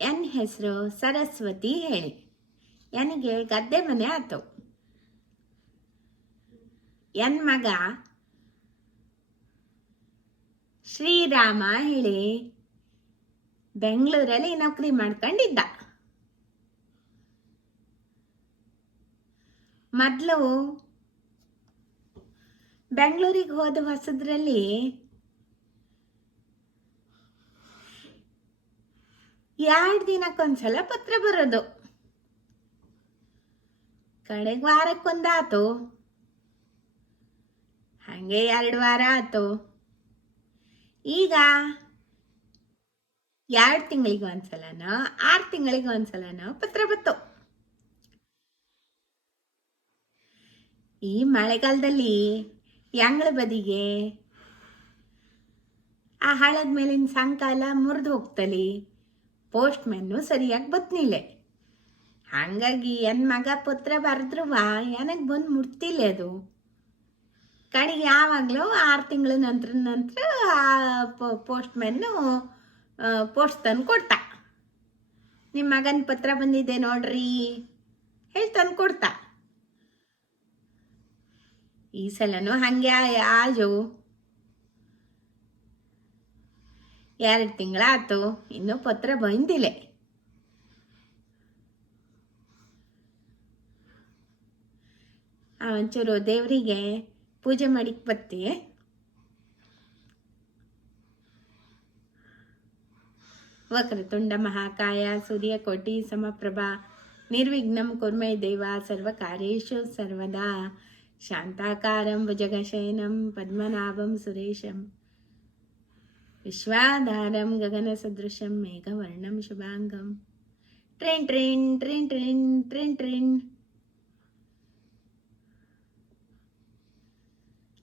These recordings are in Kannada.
ಎನ್ ಹೆಸರು ಸರಸ್ವತಿ ಹೇಳಿ. ನನಗೆ ಗದ್ದೆ ಮನೆ ಆಯ್ತು. ಎನ್ ಮಗ ಶ್ರೀರಾಮ ಹೇಳಿ ಬೆಂಗಳೂರಲ್ಲಿ ನೌಕರಿ ಮಾಡ್ಕೊಂಡಿದ್ದ. ಮೊದಲು ಬೆಂಗಳೂರಿಗೆ ಹೋದ ಹೊಸದ್ರಲ್ಲಿ 2 ದಿನಕ್ಕೊಂದ್ಸಲ ಪತ್ರ ಬರೋದು. ಕಡೆಗೆ ವಾರಕ್ಕೊಂದಾತು, ಹಂಗೆ 2 ವಾರ ಆತು. ಈಗ 2 ತಿಂಗಳಿಗೆ ಒಂದ್ಸಲನೋ 6 ತಿಂಗಳಿಗೆ ಒಂದ್ಸಲನೋ ಪತ್ರ ಬತ್ತು. ಈ ಮಳೆಗಾಲದಲ್ಲಿ ಅಂಗಳ ಬದಿಗೆ ಆ ಹಳದ ಮೇಲಿನ ಸಂಕಾಲ ಮುರಿದು ಹೋಗ್ತಲಿ, ಪೋಸ್ಟ್ ಮ್ಯಾನು ಸರಿಯಾಗಿ ಬತ್ನಿಲ್ಲ. ಹಂಗಾಗಿ ಎನ್ ಮಗ ಪತ್ರ ಬರೆದ್ರು ನನಗೆ ಬಂದು ಮುಟ್ತಿಲ್ಲ ಅದು. ಕಡೆಗೆ ಯಾವಾಗಲೂ 6 ತಿಂಗಳ ನಂತರ ಪೋಸ್ಟ್ ಮ್ಯಾನು ಪೋಸ್ಟ್ ತಂದು ಕೊಡ್ತಾ, ನಿಮ್ಮ ಮಗನ ಪತ್ರ ಬಂದಿದೆ ನೋಡ್ರಿ ಹೇಳಿ ತಂದು ಕೊಡ್ತಾ. ಈ ಸಲನೂ ಹಂಗೆ ಆಜು 2 ತಿಂಗಳಾಯ್ತು, ಇನ್ನೂ ಪತ್ರ ಬಂದಿಲ್ಲ. ಒಂಚೂರು ದೇವರಿಗೆ ಪೂಜೆ ಮಾಡಿಕ್ ಬತ್ತಿ. ವಕ್ರತುಂಡ ಮಹಾಕಾಯ ಸೂರ್ಯಕೋಟಿ ಸಮಪ್ರಭಾ ನಿರ್ವಿಘ್ನಂ ಕುರ್ಮೇ ದೇವ ಸರ್ವಕಾರ್ಯೇಷು ಸರ್ವದಾ ಶಾಂತಾಕಾರಂ ಭುಜಗಶಯನಂ ಪದ್ಮನಾಭಂ ಸುರೇಶಂ ವಿಶ್ವಾಧಾರಂ ಗಗನ ಸದೃಶಂ ಮೇಘವರ್ಣಂ ಶುಭಾಂಗಂ. Train train train train train train.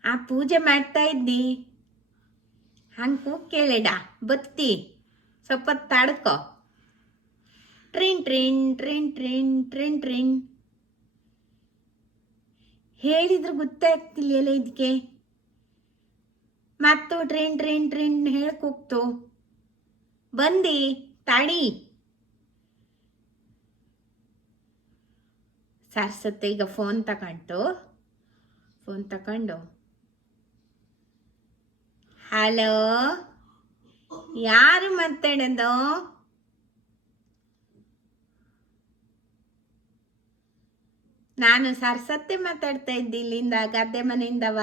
ಆ ಪೂಜೆ ಮಾಡ್ತಾ ಇದ್ದಿ, ಹಂಗೆ ಕೂಗ್ ಕೇಳಿಡ ಬತ್ತಿ ಸ್ವಲ್ಪ ತಡ್ಕೊ. Train train train train train train ಹೇಳಿದ್ರು ಗೊತ್ತಾಗ್ತಿಲ್ಲ ಇದಕ್ಕೆ. ಮತ್ತು ಟ್ರೇನ್ ಟ್ರೇನ್ ಟ್ರೇನ್ ಹೇಳ್ಕೋಗ್ತು ಬಂದು ತಾಡಿ. ಸರಸ್ವತಿ ಈಗ ಫೋನ್ ತಗೊಂಡು ಹಲೋ ಯಾರು ಮಾತಾಡೋದು? ನಾನು ಸರಸ್ವತಿ ಮಾತಾಡ್ತಾ ಇದ್ದಿ, ಇಲ್ಲಿಂದ ಗದ್ದೆ ಮನೆಯಿಂದವ.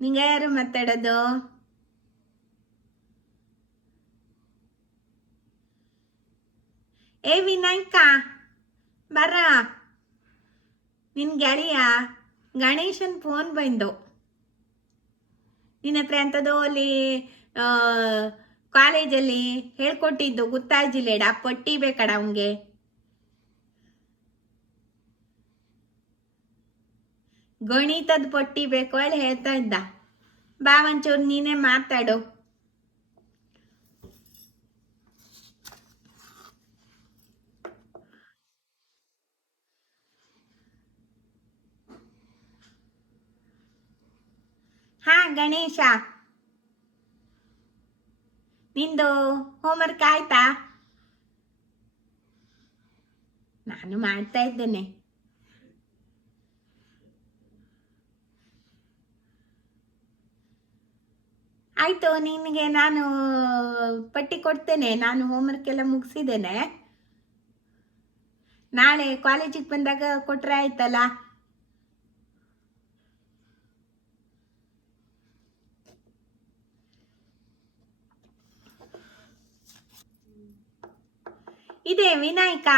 ನಿಂಗ ಯಾರು ಮಾತಾಡೋದು? ಏ ವಿನಾಯಕ ಬರ, ನಿನ್ ಗೆಳೆಯ ಗಣೇಶನ್ ಫೋನ್ ಬಂದು ನಿನ್ನ ಹತ್ರ ಎಂಥದೋ ಅಲ್ಲಿ ಕಾಲೇಜಲ್ಲಿ ಹೇಳ್ಕೊಟ್ಟಿದ್ದು ಗೊತ್ತಾಜಿಲ್ಲೇಡ, ಪಟ್ಟಿ ಬೇಕಡ ಅವಂಗೆ. ಗಣಿತದ ಪಟ್ಟಿ ಬೇಕು ಅಲ್ಲಿ ಹೇಳ್ತಾ ಇದ್ದ. ಬಾ ಒಂಚೂರು ನೀನೇ ಮಾತಾಡು. ಹಾ ಗಣೇಶ, ನಿಂದು ಹೋಮ್ವರ್ಕ್ ಆಯ್ತಾ? ನಾನು ಮಾಡ್ತಾ ಇದ್ದೇನೆ. ಆಯಿತು, ನಿನಗೆ ನಾನು ಪಟ್ಟಿ ಕೊಡ್ತೇನೆ. ನಾನು ಹೋಮ್ವರ್ಕ್ ಎಲ್ಲ ಮುಗಿಸಿದ್ದೇನೆ. ನಾಳೆ ಕಾಲೇಜಿಗೆ ಬಂದಾಗ ಕೊಟ್ರೆ ಆಯ್ತಲ್ಲ. ಇದೆ ವಿನಾಯಕ,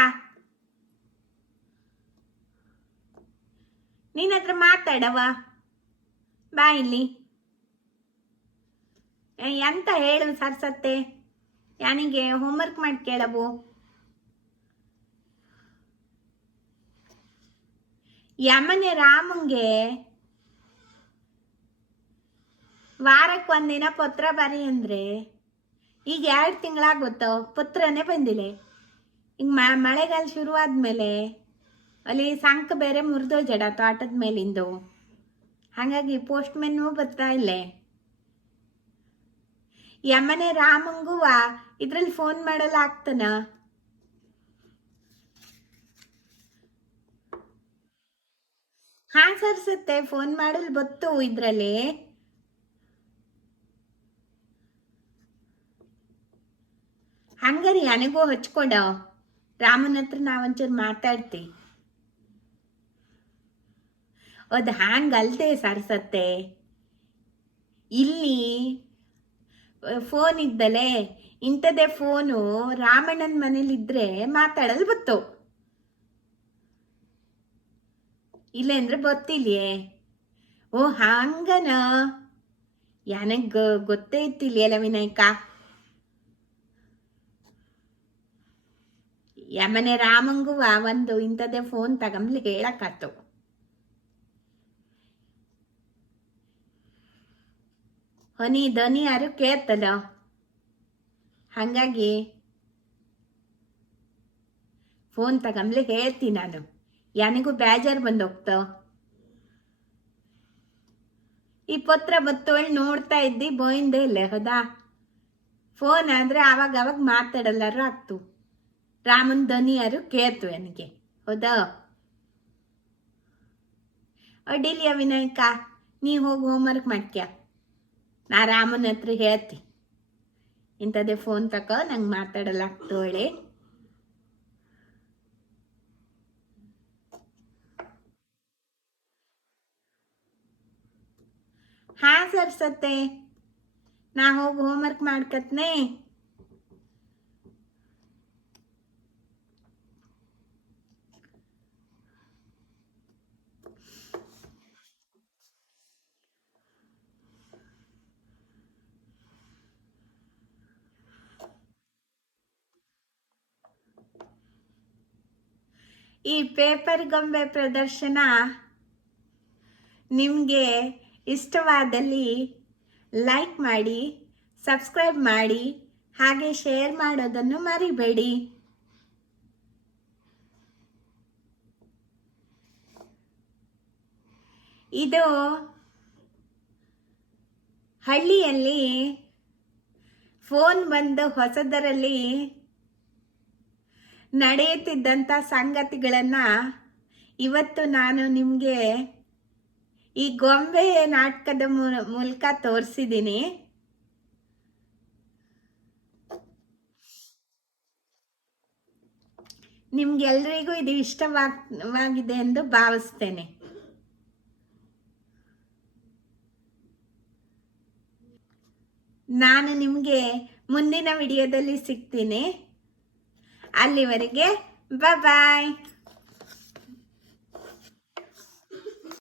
ನಿನ್ನ ಹತ್ರ ಮಾತಾಡವ. ಬಾ ಇಲ್ಲಿ. ಎಂತ ಹೇಳು ಸರಸತ್ತೆ, ಯಾನಿಗೆ ಹೋಮ್ವರ್ಕ್ ಮಾಡಿ ಕೇಳವು. ಯಮನೆ ರಾಮಂಗೆ ವಾರಕ್ಕೆ ಒಂದಿನ ಪತ್ರ ಬರಿ ಅಂದ್ರೆ ಈಗ 2 ತಿಂಗಳಾಗುತ್ತೋ ಪತ್ರನೇ ಬಂದಿಲ್ಲ. ಈಗ ಮಳೆಗಾಲ ಶುರುವಾದ್ಮೇಲೆ ಅಲ್ಲಿ ಸಂಕ ಬೇರೆ ಮುರಿದೋಜಡ ತೋಟದ ಮೇಲಿಂದು, ಹಾಗಾಗಿ ಪೋಸ್ಟ್ ಮೆನ್ನು ಬರ್ತಾ ಇಲ್ಲೇ. ಯಮನೆ ರಾಮಂಗುವ ಇದ್ರಲ್ಲಿ ಫೋನ್ ಮಾಡಲ್ಲ ಆಗ್ತಾನ? ಹಾ ಸರ್ಸತ್ತೆ, ಫೋನ್ ಮಾಡಲ್ ಬತ್ತು ಇದ್ರಲ್ಲಿ. ಹಂಗಾರಿ ನನಗೂ ಹಚ್ಕೊಡ, ರಾಮನ ಹತ್ರ ನಾವಂಚೂರು ಮಾತಾಡ್ತಿ. ಅದು ಹ್ಯಾಂಗಲ್ದೆ ಸರ್ಸತ್ತೆ, ಇಲ್ಲಿ ಫೋನ್ ಇದ್ದಲೆ ಇಂಥದೇ ಫೋನು ರಾಮಣ್ಣನ ಮನೇಲಿದ್ರೆ ಮಾತಾಡಲ್ ಬತ್ತು, ಇಲ್ಲ ಅಂದ್ರೆ ಗೊತ್ತಿಲ್ಯೇ. ಓ ಹಂಗನ, ನನಗ್ ಗೊತ್ತೇ ಇತ್ತಿಲ್ಯಲ್ಲ ವಿನಾಯಕ. ಯಮನೆ ರಾಮಂಗುವ ಒಂದು ಇಂಥದೇ ಫೋನ್ ತಗಂಬ್ಲಿ ಹೇಳಕ್ಕಾತು. ಹೊನಿ ಧ್ವನಿ ಯಾರು ಕೇಳ್ತಲ್ಲ, ಹಂಗಾಗಿ ಫೋನ್ ತಗಂಬ್ಲಿ ಹೇಳ್ತೀನಿ ನಾನು. ಯಾನಿಗೂ ಬೇಜಾರು ಬಂದೋಗ್ತ. ಈ ಪತ್ರ ಬತ್ತೋಳ್ ನೋಡ್ತಾ ಇದ್ದಿ ಬೋಯಿಂದೇ ಇಲ್ಲ ಹೌದಾ. ಫೋನ್ ಆದ್ರೆ ಆವಾಗ ಅವಾಗ ಮಾತಾಡಲ್ಲಾರು ಆಗ್ತು, ರಾಮನ್ ಧ್ವನಿ ಯಾರು ಕೇಳ್ತು ನನಗೆ ಹೌದಾ. ಅಡ್ಡಿಲ್ಯ ವಿನಾಯಕ, ನೀ ಹೋಗಿ ಹೋಮ್ವರ್ಕ್ ಮಾಡ್ಕ್ಯ, ನಾ ರಾಮನ ಹತ್ರ ಹೇಳ್ತಿ ಇಂಥದ್ದೇ ಫೋನ್ ತಕ ನಂಗೆ ಮಾತಾಡಲಾಗ್ತೋಳೆ. ಹಾ ಸರ್ಸತ್ತೆ, ನಾ ಹೋಗಿ ಹೋಮ್ವರ್ಕ್ ಮಾಡ್ಕತ್ನೆ. ಈ ಪೇಪರ್ ಗೊಂಬೆ ಪ್ರದರ್ಶನ ನಿಮಗೆ ಇಷ್ಟವಾದಲ್ಲಿ ಲೈಕ್ ಮಾಡಿ, ಸಬ್ಸ್ಕ್ರೈಬ್ ಮಾಡಿ, ಹಾಗೆ ಶೇರ್ ಮಾಡೋದನ್ನು ಮರಿಬೇಡಿ. ಇದು ಹಳ್ಳಿಯಲ್ಲಿ ಫೋನ್ ಬಂದು ಹೊಸದರಲ್ಲಿ ನಡೆಯುತ್ತಿದ್ದಂಥ ಸಂಗತಿಗಳನ್ನು ಇವತ್ತು ನಾನು ನಿಮಗೆ ಈ ಗೊಂಬೆ ನಾಟಕದ ಮೂಲಕ ತೋರಿಸಿದ್ದೀನಿ. ನಿಮ್ಗೆಲ್ರಿಗೂ ಇದು ಇಷ್ಟವಾಗಿದೆ ಎಂದು ಭಾವಿಸ್ತೇನೆ. ನಾನು ನಿಮಗೆ ಮುಂದಿನ ವಿಡಿಯೋದಲ್ಲಿ ಸಿಗ್ತೀನಿ. ಅಲ್ಲಿವರೆಗೆ ಬಾಯ್.